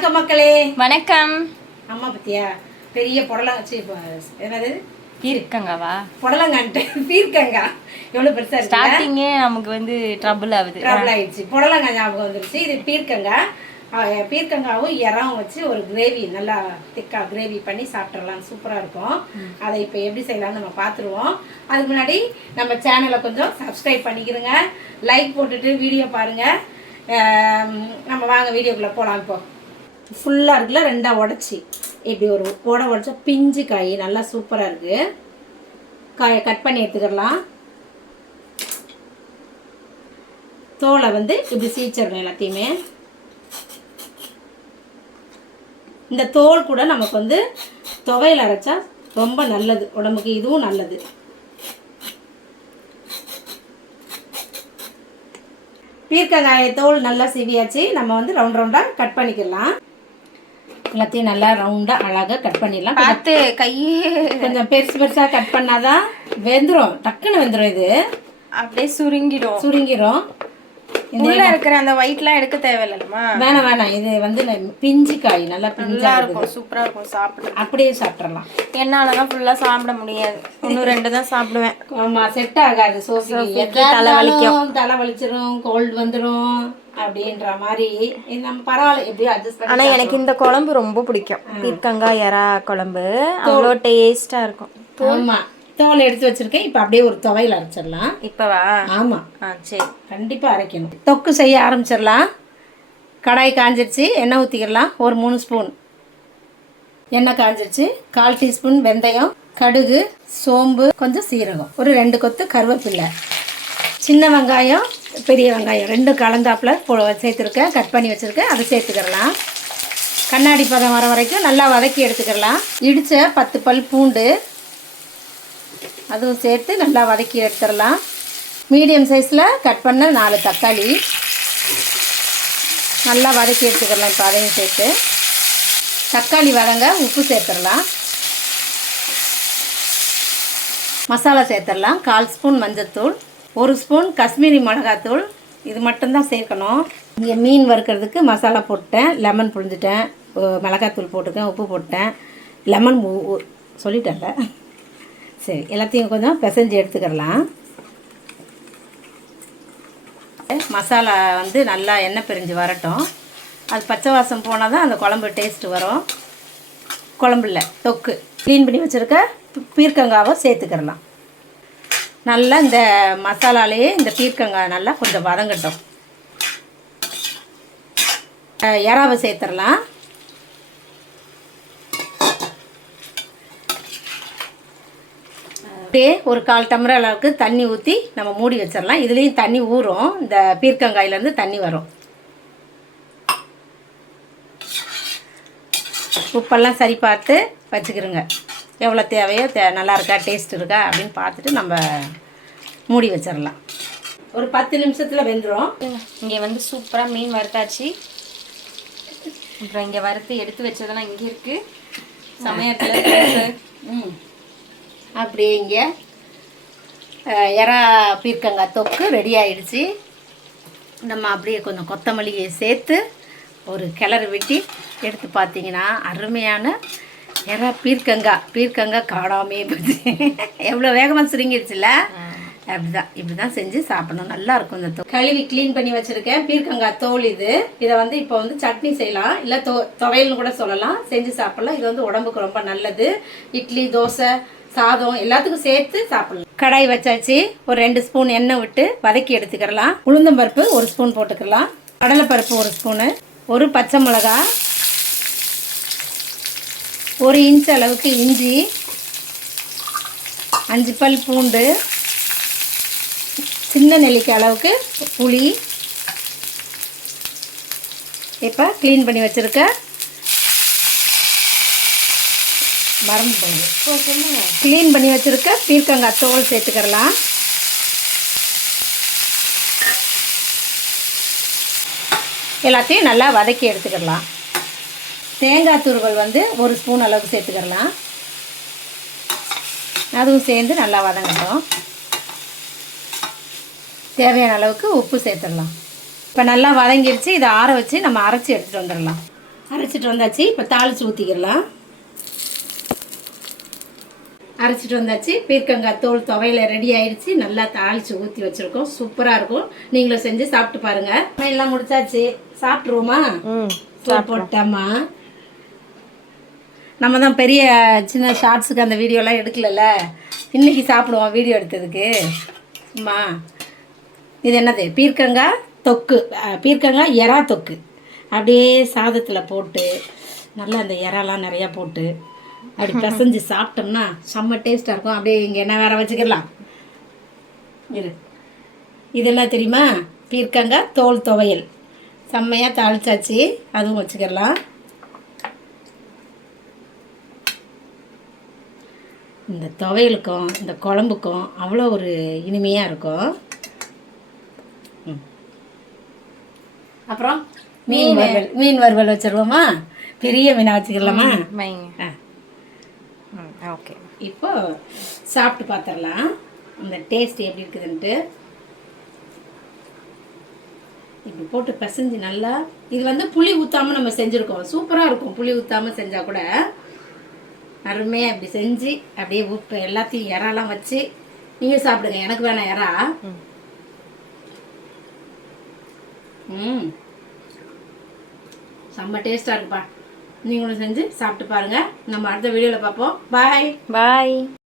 வணக்கம் மக்களே. வணக்கம். அம்மா பத்தியா பெரிய புடலங்காச்சி என்னது பீர்க்கங்காவா? புடலங்கான்ட்டு பீர்க்கங்கா எவ்வளவு பெருசா இருக்கு. ஸ்டார்டிங்கே நமக்கு வந்து ட்ரபிள் ஆயிடுச்சு. புடலங்காய் ஞாபகம் வந்துருச்சு. இது பீர்க்கங்கா. பீர்க்கங்காவும் இறாவும் வச்சு ஒரு கிரேவி நல்லா திக்கா கிரேவி பண்ணி சாப்பிட்றலாம். சூப்பராக இருக்கும். அதை இப்போ எப்படி செய்யலாம்னு நம்ம பார்த்துருவோம். அதுக்கு முன்னாடி நம்ம சேனலை கொஞ்சம் சப்ஸ்கிரைப் பண்ணிக்கிறோங்க, லைக் போட்டுட்டு வீடியோ பாருங்கள். நம்ம வாங்க வீடியோக்குள்ளே போகலாம். இப்போ ஃபுல்லாக இருக்குல்ல, ரெண்டாக உடச்சி இப்படி ஒரு உடச்சா பிஞ்சு காய் நல்லா சூப்பராக இருக்குது. காயை கட் பண்ணி எடுத்துக்கலாம். தோலை வந்து இப்படி சீச்சிடணும் எல்லாத்தையுமே. இந்த தோல் கூட நமக்கு வந்து துவையல் அரைச்சா ரொம்ப நல்லது உடம்புக்கு. இதுவும் நல்லது. பீர்க்கங்காய தோல் நல்லா சிவியாச்சு. நம்ம வந்து ரவுண்ட் ரவுண்டாக கட் பண்ணிக்கலாம். எல்லாத்தையும் நல்லா ரவுண்டாக அழகாக கட் பண்ணிடலாம். பார்த்து கையே கொஞ்சம் பெருசு பெருசாக கட் பண்ணாதான் வெந்துடும். டக்குன்னு வெந்துடும். இது அப்படியே சுருங்கிடும். உள்ள இருக்கிற அந்த ஒயிட்லாம் எடுக்க தேவையில்லமா? வேணாம். இது வந்து பிஞ்சு காய் நல்லா பிஞ்சா இருக்கும். சூப்பரா இருக்கும். சாப்பிட அப்படியே சாப்பிட்றலாம். என்னாலதான் ஃபுல்லா சாப்பிட முடியாது. ஒன்று ரெண்டு தான் சாப்பிடுவேன். ஆமா, செட் ஆகாது. தலை வலிச்சிரும், கோல்டு வந்துடும் அப்படின்ற மாதிரி. நம்ம பரவாயில்ல, எப்படியும் அட்ஜஸ்ட் பண்ணி. ஆனா எனக்கு இந்த குழம்பு ரொம்ப பிடிக்கும். பீர்க்கங்காய் எறா குழம்பு அவ்வளோ டேஸ்டா இருக்கும். ஆமா, தோல் எடுத்து வச்சிருக்கேன். இப்போ அப்படியே ஒரு துவையல் அரைச்சிடலாம். இப்போவா? ஆமாம், சரி, கண்டிப்பாக அரைக்கணும். தொக்கு செய்ய ஆரம்பிச்சிடலாம். கடாய் காஞ்சிருச்சு. எண்ணெய் ஊற்றிக்கிடலாம். ஒரு 3 ஸ்பூன் எண்ணெய் காஞ்சிருச்சு. 1/4 டீஸ்பூன் வெந்தயம், கடுகு, சோம்பு, கொஞ்சம் சீரகம், ஒரு 2 கொத்து கருவேப்பில்லை, சின்ன வெங்காயம், பெரிய வெங்காயம் 2 கலந்தாப்பில் சேர்த்துருக்கேன். கட் பண்ணி வச்சுருக்கேன். அதை சேர்த்துக்கிடலாம். கண்ணாடி பதம் வர வரைக்கும் நல்லா வதக்கி எடுத்துக்கிடலாம். இடித்த 10 பல் பூண்டு அதுவும் சேர்த்து நல்லா வதக்கி எடுத்துடலாம். மீடியம் சைஸில் கட் பண்ண 4 தக்காளி நல்லா வதக்கி எடுத்துக்கலாம். இப்போ அதையும் சேர்த்து தக்காளி வதங்க உப்பு சேர்த்துடலாம். மசாலா சேர்த்துடலாம். 1/4 ஸ்பூன் மஞ்சள்தூள், 1 ஸ்பூன் காஷ்மீரி மிளகாத்தூள். இது மட்டும்தான் சேர்க்கணும். இங்கே மீன் வறுக்கிறதுக்கு மசாலா போட்டேன். லெமன் புழிஞ்சிட்டேன். மிளகாத்தூள் போட்டுக்கேன். உப்பு போட்டேன். லெமன் சொல்லிட்டேன்ல. சரி, எல்லாத்தையும் கொஞ்சம் பிசைஞ்சு எடுத்துக்கிடலாம். மசாலா வந்து நல்லா எண்ணெய் பிரிஞ்சு வரட்டும். அது பச்சை வாசம் போனால் தான் அந்த குழம்பு டேஸ்ட்டு வரும். குழம்புல தொக்கு க்ளீன் பண்ணி வச்சுருக்க பீர்க்கங்காவை சேர்த்துக்கிடலாம். நல்லா இந்த மசாலாலேயே இந்த பீர்க்கங்காய் நல்லா கொஞ்சம் வதங்கட்டும். இறாவை சேர்த்துடலாம். அப்படியே ஒரு 1/4 டம்ளர் அளவுக்கு தண்ணி ஊற்றி நம்ம மூடி வச்சிடலாம். இதுலேயும் தண்ணி ஊறும். இந்த பீர்க்கங்காயிலேருந்து தண்ணி வரும். உப்பெல்லாம் சரி பார்த்து வச்சுக்கிறோங்க. எவ்வளோ தேவையோ நல்லா இருக்கா, டேஸ்ட் இருக்கா அப்படின்னு பார்த்துட்டு நம்ம மூடி வச்சிடலாம். ஒரு 10 நிமிஷத்தில் வெந்துடும். இங்கே வந்து சூப்பராக மீன் வறுத்தாச்சு. அப்புறம் இங்கே வறுத்து எடுத்து வச்சதெல்லாம் இங்கே இருக்குது சமையத்தில். அப்படியே இங்கே எறா பீர்க்கங்காய் தொக்கு ரெடி ஆகிடுச்சு. நம்ம அப்படியே கொஞ்சம் கொத்தமல்லியை சேர்த்து ஒரு கிளறு வெட்டி எடுத்து பார்த்தீங்கன்னா அருமையான எறா பீர்க்கங்காய் காடாமே போச்சு. எவ்வளோ வேகமாக சுருங்கிடுச்சுல்ல. இப்படி தான் செஞ்சு சாப்பிடணும். நல்லா இருக்கும். இந்த கழுவி க்ளீன் பண்ணி வச்சுருக்கேன் பீர்க்கங்காய் தோல். இதை வந்து இப்போ வந்து சட்னி செய்யலாம், இல்லை துவையல்னு கூட சொல்லலாம். செஞ்சு சாப்பிட்லாம். இது வந்து உடம்புக்கு ரொம்ப நல்லது. இட்லி, தோசை, சாதம் எல்லாத்துக்கும் சேர்த்து சாப்பிடலாம். கடாய் வச்சாச்சு. ஒரு 2 ஸ்பூன் எண்ணெய் விட்டு வதக்கி எடுத்துக்கிடலாம். உளுந்தம்பருப்பு 1 ஸ்பூன் போட்டுக்கலாம். கடலைப்பருப்பு 1 ஸ்பூனு, ஒரு பச்சை மிளகா, 1 இன்ச் அளவுக்கு இஞ்சி, 5 பல் பூண்டு, சின்ன நெல்லிக்காய் அளவுக்கு புளி. இப்போ க்ளீன் பண்ணி வச்சுருக்க க்ளீன் பண்ணி வச்சுருக்க பீர்க்கங்காய் தோல் சேர்த்துக்கிடலாம். எல்லாத்தையும் நல்லா வதக்கி எடுத்துக்கிடலாம். தேங்காய் துருவல் வந்து 1 ஸ்பூன் அளவுக்கு சேர்த்துக்கிடலாம். அதுவும் சேர்ந்து நல்லா வதங்கட்டும். தேவையான அளவுக்கு உப்பு சேர்த்துடலாம். இப்போ நல்லா வதங்கிடுச்சு. இதை ஆற வச்சு நம்ம அரைச்சி எடுத்துகிட்டு வந்துடலாம். அரைச்சிட்டு வந்தாச்சு. இப்போ தாளித்து ஊற்றிக்கிடலாம். அரைச்சிட்டு வந்தாச்சு. பீர்க்கங்காய் தோல் துவையில ரெடி ஆயிடுச்சு. நல்லா தாளித்து ஊற்றி வச்சுருக்கோம். சூப்பராக இருக்கும். நீங்களும் செஞ்சு சாப்பிட்டு பாருங்கள். எல்லாம் முடிச்சாச்சு. சாப்பிட்ருவோமா? போட்டோமா. நம்ம தான் பெரிய சின்ன ஷார்ட்ஸுக்கு அந்த வீடியோலாம் எடுக்கலல்ல. இன்றைக்கி சாப்பிடுவோம் வீடியோ எடுத்ததுக்கு. அம்மா இது என்னது? பீர்க்கங்காய் தொக்கு. பீர்க்கங்காய் எறா தொக்கு. அப்படியே சாதத்தில் போட்டு நல்லா அந்த எறாலாம் நிறையா போட்டு அப்படி பிசைஞ்சு சாப்பிட்டோம்னா செம்ம டேஸ்ட்டாக இருக்கும். அப்படியே இங்கே என்ன வேறு வச்சுக்கலாம். இது என்ன தெரியுமா? பீர்க்கங்காய் தோல் துவையல். செம்மையாக தாளிச்சாச்சு. அதுவும் வச்சுக்கலாம். இந்த துவையலுக்கும் இந்த குழம்புக்கும் அவ்வளோ ஒரு இனிமையாக இருக்கும். அப்புறம் மீன் வறுவல் வச்சிருவோமா? பெரிய மீனை வச்சுக்கலாமா? ஓகே. இப்போ சாப்பிட்டு பார்த்துடலாம் இந்த டேஸ்ட் எப்படி இருக்குதுன்ட்டு. இப்படி போட்டு பிசைஞ்சு நல்லா. இது வந்து புளி ஊற்றாமல் நம்ம செஞ்சுருக்கோம். சூப்பராக இருக்கும். புளி ஊற்றாமல் செஞ்சால் கூட அருமையாக இப்படி செஞ்சு அப்படியே உப்பு எல்லாத்தையும் இறாலாம் வச்சு நீங்கள் சாப்பிடுங்க. எனக்கு வேணாம் இறா. செம்ம டேஸ்ட்டாக இருக்குப்பா. நீங்களும் செஞ்சு சாப்பிட்டு பாருங்கள். நம்ம அடுத்த வீடியோவில் பார்ப்போம். பாய்.